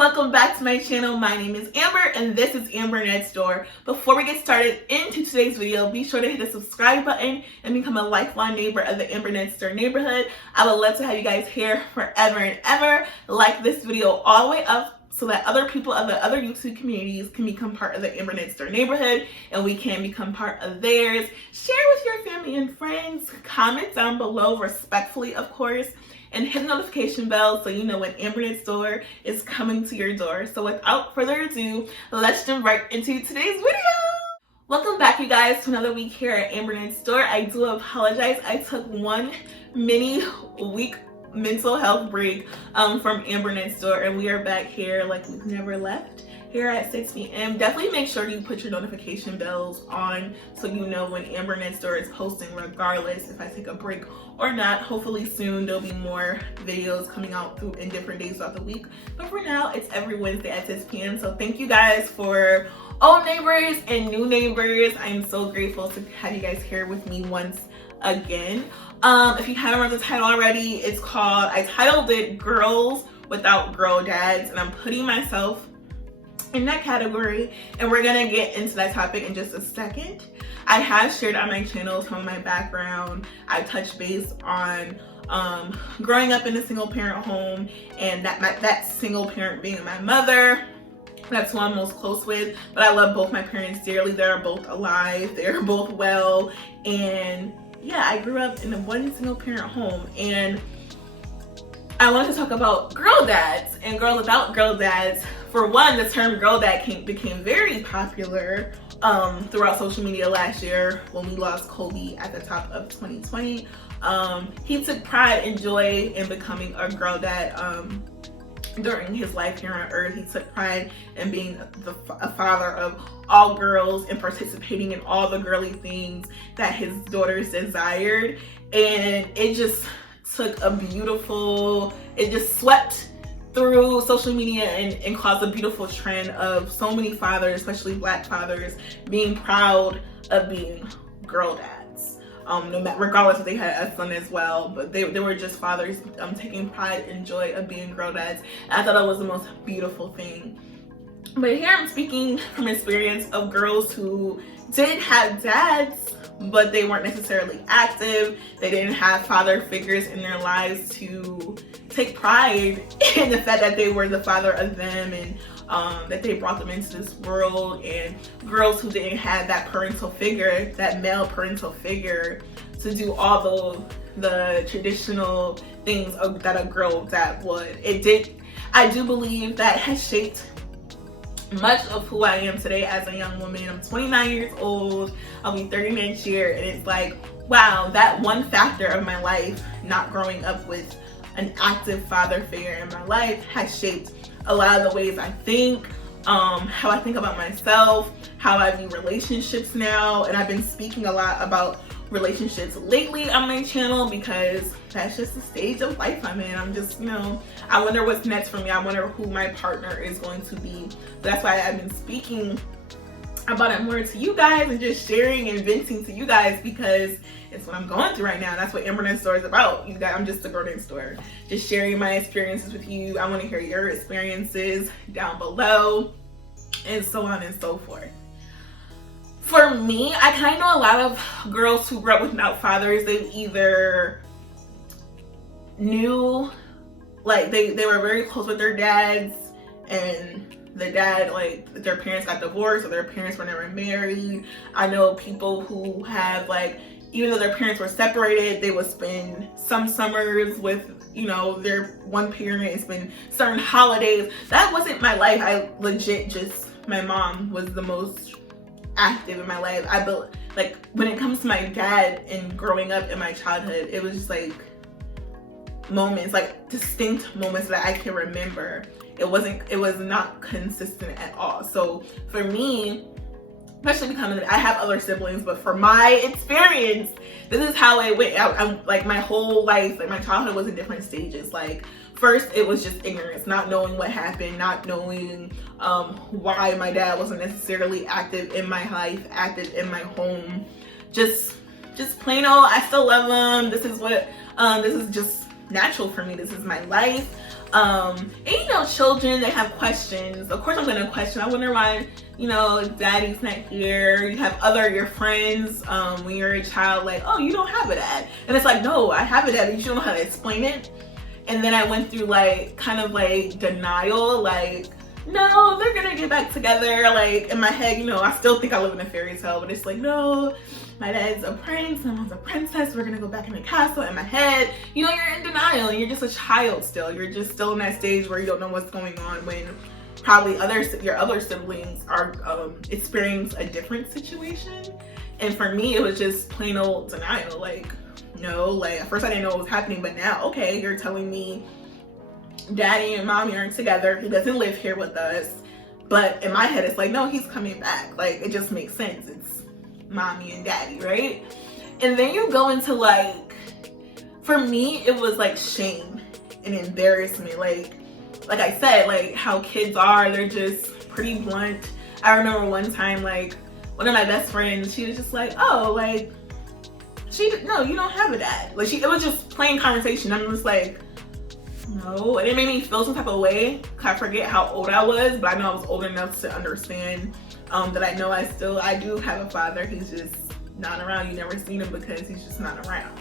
welcome back to my channel. My name is Amber and this is Amber Next Door. Before we get started into today's video, be sure to hit the subscribe button and become a lifelong neighbor of the Amber Next Door neighborhood. I would love to have you guys here forever and ever. Like this video all the way up so that other people of the other YouTube communities can become part of the Amber Next Door neighborhood and we can become part of theirs. Share with your family and friends. Comment down below, respectfully of course, and hit the notification bell so you know when Amber Next Door is coming to your door. So without further ado, let's jump right into today's video. Welcome back, you guys, to another week here at Amber Next Door. I do apologize. I took one mini week mental health break from Amber Next Door, and we are back here like we've never left here at 6 p.m. Definitely make sure you put your notification bells on so you know when Amber Next Door is posting, regardless if I take a break or not. Hopefully soon there'll be more videos coming out in different days throughout the week, but for now it's every Wednesday at 6 p.m. So thank you guys for old neighbors and new neighbors. I'm so grateful to have you guys here with me once again. If you haven't read the title already, it's called, I titled it Girls Without Girl Dads, and I'm putting myself in that category, and we're gonna get into that topic in just a second. I have shared on my channel some of my background. I touched base on growing up in a single parent home, and that single parent being my mother. That's who I'm most close with, but I love both my parents dearly. They're both alive, they're both well, and yeah, I grew up in one single parent home, and I wanted to talk about girl dads and girls without girl dads. For one, the term girl dad became very popular throughout social media last year when we lost Kobe at the top of 2020. He took pride and joy in becoming a girl dad during his life here on earth. He took pride in being a father of all girls and participating in all the girly things that his daughters desired. And it just took it just swept through social media and caused a beautiful trend of so many fathers, especially Black fathers, being proud of being girl dads. Regardless if they had a son as well, but they were just fathers taking pride and joy of being girl dads. And I thought that was the most beautiful thing. But here I'm speaking from experience of girls who did have dads, but they weren't necessarily active. They didn't have father figures in their lives to take pride in the fact that they were the father of them, and that they brought them into this world. And girls who didn't have that parental figure, that male parental figure, to do all the traditional things that a girl dad would. I do believe that has shaped much of who I am today as a young woman. I'm 29 years old, I'll be 30 next year, and it's like, wow, that one factor of my life, not growing up with an active father figure in my life, has shaped a lot of the ways I think, how I think about myself, how I view relationships now. And I've been speaking a lot about relationships lately on my channel because that's just the stage of life I'm in. I'm just, I wonder what's next for me. I wonder who my partner is going to be. That's why I've been speaking about it more to you guys and just sharing and venting to you guys, because it's what I'm going through right now. That's what Amber Next Door is about. You guys, I'm just a girl next door, just sharing my experiences with you. I want to hear your experiences down below, and so on and so forth. For me, I kind of know a lot of girls who grew up without fathers. They either knew, like, they were very close with their dads, and the dad, like, their parents got divorced or their parents were never married. I know people who have, like, even though their parents were separated, they would spend some summers with, their one parent and spend certain holidays. That wasn't my life. I legit my mom was the most active in my life. Like, when it comes to my dad and growing up in my childhood, it was just like moments, like distinct moments that I can remember. It was not consistent at all. So for me, especially becoming, I have other siblings, but for my experience, this is how it went. I'm like, my whole life, like my childhood was in different stages. Like, first it was just ignorance, not knowing what happened, not knowing why my dad wasn't necessarily active in my life, active in my home. Just plain old, I still love him. This is just natural for me. This is my life. And you know, children, they have questions. Of course I'm gonna question. I wonder why, you know, daddy's not here. You have your friends when you're a child, like, oh, you don't have a dad. And it's like, no, I have a dad, but you don't know how to explain it. And then I went through like kind of like denial, like, no, they're gonna get back together. Like in my head, you know, I still think I live in a fairy tale, but it's like, no, my dad's a prince, my mom's a princess, we're gonna go back in the castle. In my head, you know, you're in denial and you're just a child still. You're just still in that stage where you don't know what's going on, when probably your other siblings are experiencing a different situation. And for me, it was just plain old denial. Like, no, like at first I didn't know what was happening, but now, okay, you're telling me daddy and mommy aren't together, he doesn't live here with us. But in my head, it's like, no, he's coming back. Like, it just makes sense. It's mommy and daddy, right? And then you go into like, for me, it was like shame and embarrassment. Like I said, like how kids are, they're just pretty blunt. I remember one time, like one of my best friends, she was just like, oh, like, no, you don't have a dad. Like it was just plain conversation. I'm just like, no. And it made me feel some type of way. I forget how old I was, but I know I was old enough to understand that I know I do have a father. He's just not around. You never seen him because he's just not around.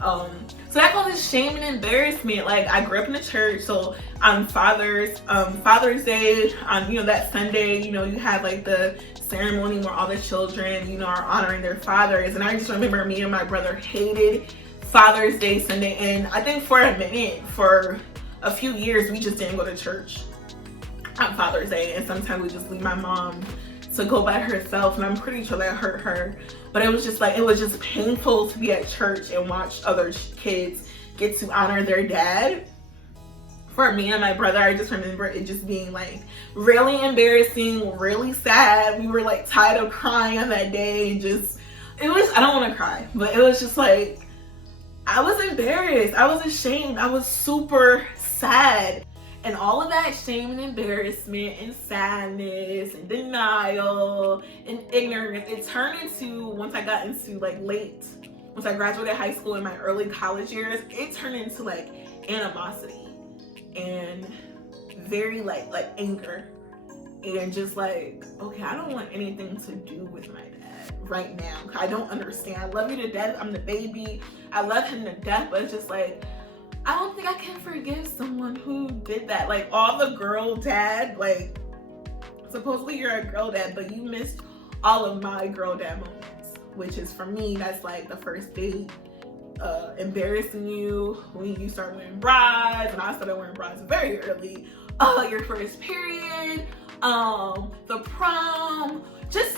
So that causes shame and embarrassment. Like I grew up in the church, so on Father's Day, on, you know, that Sunday, you know, you have like the ceremony where all the children, you know, are honoring their fathers. And I just remember me and my brother hated Father's Day Sunday, and I think for a minute, for a few years, we just didn't go to church on Father's Day, and sometimes we just leave my mom to go by herself, and I'm pretty sure that hurt her. But it was just like, it was just painful to be at church and watch other kids get to honor their dad. For me and my brother, I just remember it just being like really embarrassing, really sad. We were like tired of crying on that day, and just, it was, I don't want to cry, but it was just like, I was embarrassed, I was ashamed, I was super sad. And all of that shame and embarrassment and sadness and denial and ignorance, it turned into, once I got into like once I graduated high school in my early college years, it turned into like animosity and very like anger, and just like, okay, I don't want anything to do with my dad right now. I don't understand. I love you to death. I'm the baby. I love him to death, but it's just like, I don't think I can forgive someone who did that. Like all the girl dad, like supposedly you're a girl dad, but you missed all of my girl dad moments, which is, for me, that's like the first date, embarrassing you when you start wearing bras, and I started wearing bras very early, your first period, the prom, just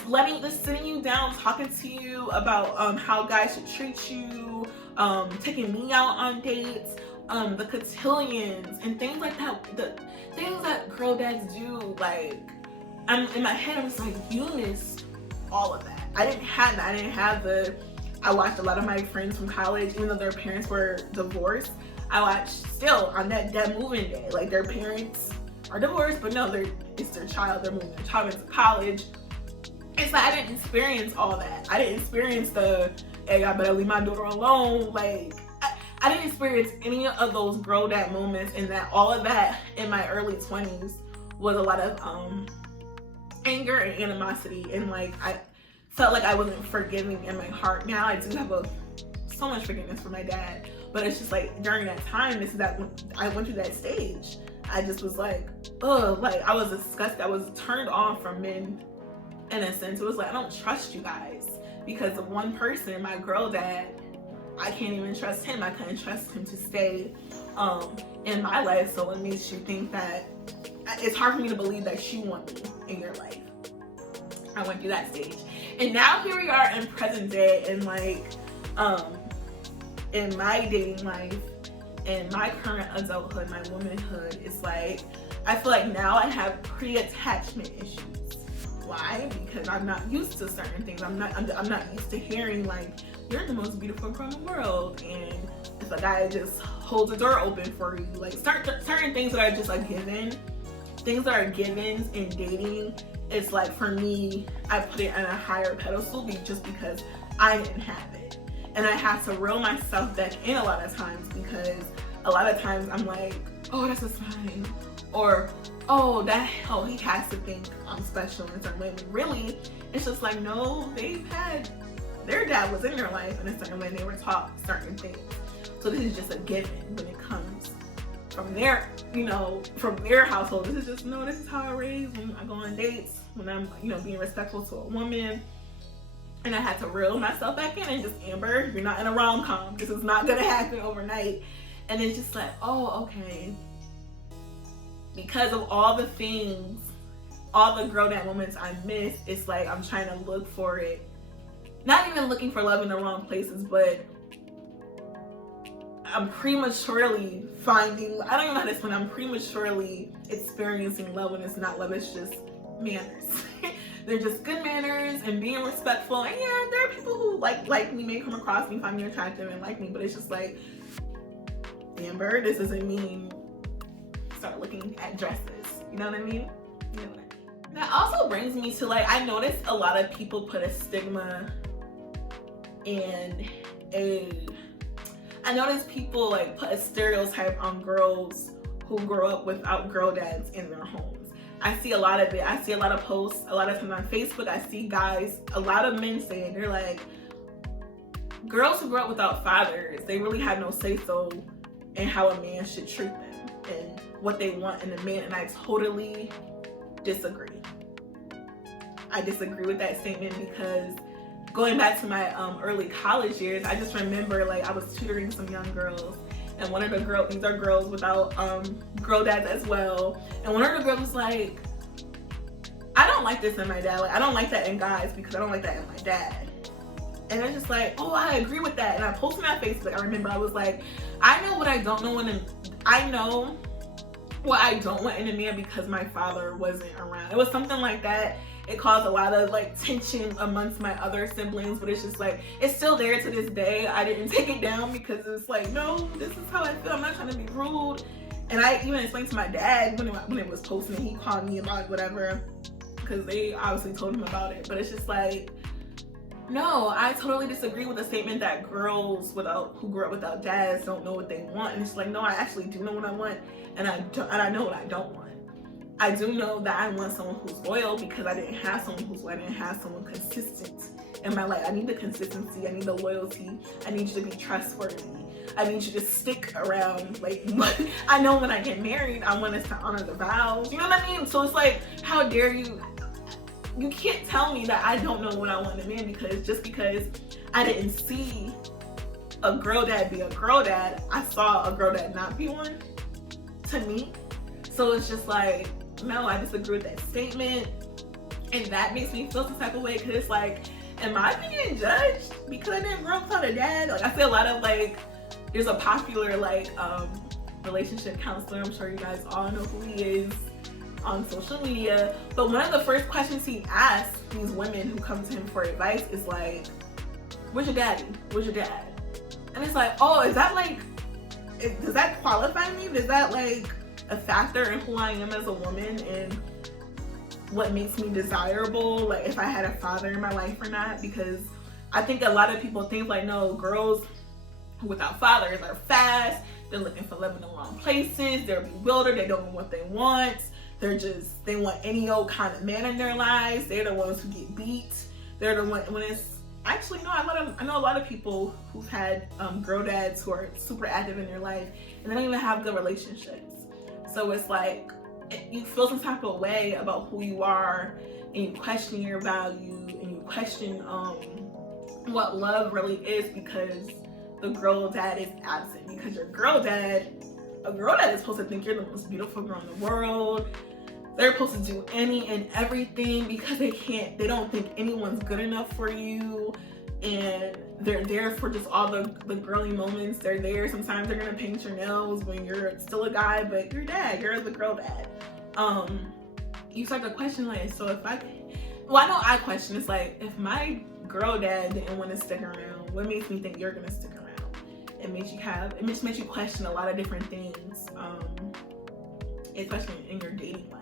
sitting you down, talking to you about how guys should treat you, taking me out on dates, the cotillions and things like that, the things that girl dads do. Like, I'm in my head, I was like, you missed all of that. I didn't have that. I watched a lot of my friends from college, even though their parents were divorced, I watched still on that moving day, like their parents are divorced, but no, it's their child, they're moving their child into college. It's like, I didn't experience all that. I didn't experience the, hey, I better leave my daughter alone. Like, I didn't experience any of those girl dad moments, and that all of that in my early 20s was a lot of anger and animosity, and like I felt like I wasn't forgiving in my heart. Now I do have so much forgiveness for my dad, but it's just like during that time, I went through that stage. I just was like, ugh, like I was disgusted. I was turned off from men in a sense. It was like, I don't trust you guys because of one person, my girl dad. I can't even trust him. I couldn't trust him to stay in my life. So it makes you think that it's hard for me to believe that you want me in your life. I went through that stage, and now here we are in present day, and like in my dating life, in my current adulthood, my womanhood. It's like, I feel like now I have pre-attachment issues. Why? Because I'm not used to certain things. I'm not used to hearing like, you're the most beautiful girl in the world, and if a guy just holds the door open for you, like certain things that are just a given, things that are givens in dating, it's like, for me, I put it on a higher pedestal just because I didn't have it, and I have to reel myself back in a lot of times because a lot of times I'm like, oh, that's a sign, or he has to think I'm special in a certain way. But really, it's just like, no, their dad was in their life in a certain way, and they were taught certain things. So this is just a given when it comes from their, from their household. This is just, no, this is how I raised when I go on dates, when I'm, being respectful to a woman. And I had to reel myself back in and just, Amber, you're not in a rom-com. This is not gonna happen overnight. And it's just like, oh, okay. Because of all the things, all the girl dad moments I missed, it's like I'm trying to look for it. Not even looking for love in the wrong places, but I'm prematurely finding, I don't even know how to explain, I'm prematurely experiencing love when it's not love, it's just manners. They're just good manners and being respectful. And yeah, there are people who like me, may come across me, find me attractive and like me, but it's just like, Amber, this doesn't mean start looking at dresses. You know what I mean? That also brings me to, like, I noticed a lot of people put a stigma I noticed people like put a stereotype on girls who grow up without girl dads in their homes. I see a lot of it. I see a lot of posts, a lot of times on Facebook. I see guys, a lot of men saying, they're like, girls who grow up without fathers, they really have no say-so in how a man should treat them and what they want in a man. And I totally disagree. I disagree with that statement because going back to my early college years, I just remember, like, I was tutoring some young girls, and one of the girls, these are girls without girl dads as well, and one of the girls was like, I don't like this in my dad, like, I don't like that in guys because I don't like that in my dad. And I was just like, oh, I agree with that. And I posted on Facebook. I remember I was like, I know what I don't know I know what I don't want in a man because my father wasn't around. It was something like that. It caused a lot of like tension amongst my other siblings, but it's just like, it's still there to this day. I didn't take it down because it's like, no, this is how I feel. I'm not trying to be rude. And I even explained to my dad when it was posted, he called me about whatever, because they obviously told him about it. But it's just like, no, I totally disagree with the statement that girls who grew up without dads don't know what they want. And it's like, no, I actually do know what I want, and I know what I don't want. I do know that I want someone who's loyal because I didn't have someone who's loyal. I didn't have someone consistent in my life. I need the consistency. I need the loyalty. I need you to be trustworthy. I need you to stick around. Like, I know when I get married, I want us to honor the vows. You know what I mean? So it's like, how dare you? You can't tell me that I don't know what I want in a man because I didn't see a girl dad be a girl dad, I saw a girl dad not be one to me. So it's just like, no, I disagree with that statement. And that makes me feel some type of way because it's like, am I being judged because I didn't grow up without a dad? Like, I see a lot of like, there's a popular like relationship counselor. I'm sure you guys all know who he is on social media. But one of the first questions he asks these women who come to him for advice is like, where's your daddy? Where's your dad? And it's like, oh, is that like, does that qualify me? Does that like a factor in who I am as a woman and what makes me desirable? Like if I had a father in my life or not? Because I think a lot of people think like, no, girls without fathers are fast. They're looking for love in the wrong places. They're bewildered. They don't know what they want. They want any old kind of man in their lives. They're the ones who get beat. They're the one when it's actually, no, I know a lot of people who've had girl dads who are super active in their life and they don't even have good relationships. So it's like, you feel some type of way about who you are and you question your value and you question what love really is because the girl dad is absent. Because a girl dad is supposed to think you're the most beautiful girl in the world. They're supposed to do any and everything because they don't think anyone's good enough for you. And they're there for just all the girly moments. They're there. Sometimes they're gonna paint your nails when you're still a guy, but you're the girl dad. You start to question like, so I know I question, it's like, if my girl dad didn't want to stick around, what makes me think you're gonna stick around? It makes you question a lot of different things, especially in your dating life.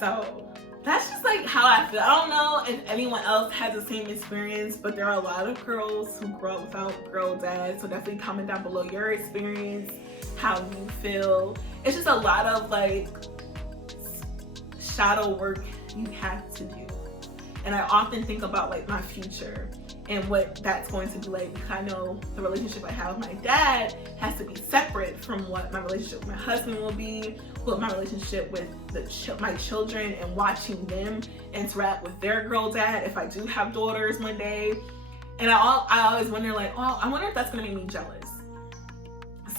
So that's just like how I feel. I don't know if anyone else has the same experience, but there are a lot of girls who grow up without girl dads. So definitely comment down below your experience, how you feel. It's just a lot of like shadow work you have to do. And I often think about like my future and what that's going to be like, because I know the relationship I have with my dad has to be separate from what my relationship with my husband will be, what my relationship with my children, and watching them interact with their girl dad if I do have daughters one day. And I always wonder like, oh, I wonder if that's gonna make me jealous,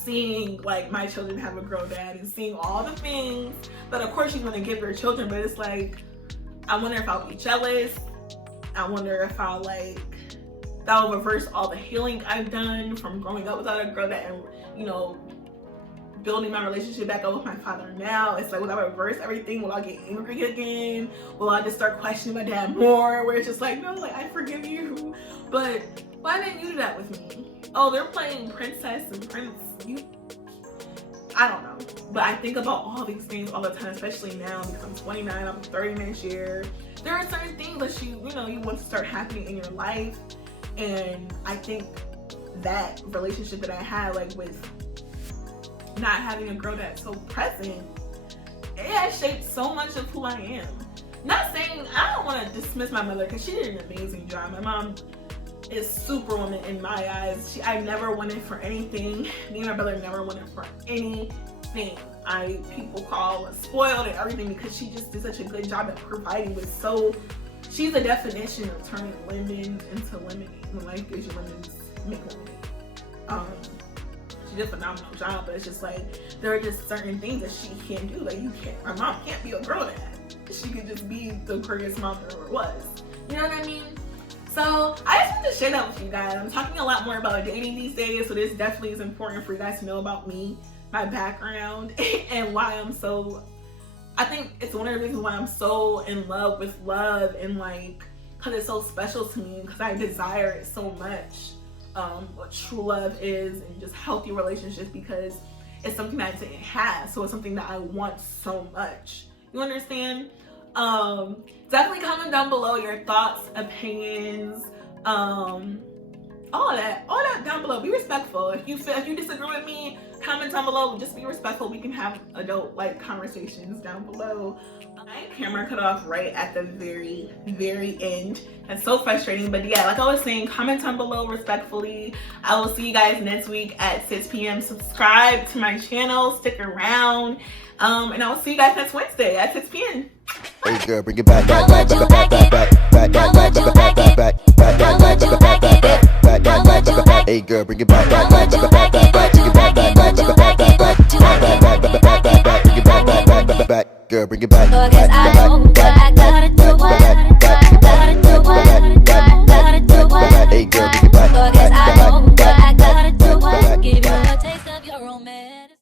seeing like my children have a girl dad and seeing all the things that of course she's gonna give her children, but it's like, I wonder if I'll be jealous. I wonder if I'll like, that'll reverse all the healing I've done from growing up without a girl dad and, you know, building my relationship back up with my father now. It's like, will I reverse everything? Will I get angry again? Will I just start questioning my dad more? Where it's just like, no, like I forgive you, but why didn't you do that with me? Oh, they're playing princess and prince. I don't know. But I think about all these things all the time, especially now because I'm 29, I'm 30 next year. There are certain things that you want to start happening in your life. And I think that relationship that I had, like with not having a girl that's so present, it has shaped so much of who I am. Not saying, I don't want to dismiss my mother because she did an amazing job. My mom is superwoman in my eyes. I never wanted for anything. Me and my brother never wanted for anything. People call her spoiled and everything because she just did such a good job at providing with she's the definition of turning lemons into lemonade. When life gives you lemons, make lemonade. She did a phenomenal job, but it's just like, there are just certain things that she can't do. Like my mom can't be a girl dad. She could just be the greatest mom there ever was. You know what I mean? So I just want to share that with you guys. I'm talking a lot more about dating these days, so this definitely is important for you guys to know about me, my background, and why I think it's one of the reasons why I'm so in love with love, and like, because it's so special to me, because I desire it so much, what true love is and just healthy relationships, because it's something that I didn't have, so it's something that I want so much. You understand? Definitely comment down below your thoughts, opinions, all that down below. Be respectful. If you disagree with me, comment down below. Just be respectful. We can have adult like conversations down below. My camera cut off right at the very end. That's so frustrating, but yeah, like I was saying, comment down below respectfully. I will see you guys next week at 6 p.m. Subscribe to my channel, stick around, and I will see you guys next Wednesday at 6 p.m. Hey girl, bring it back. Hey girl, bring it back. Girl, bring it back.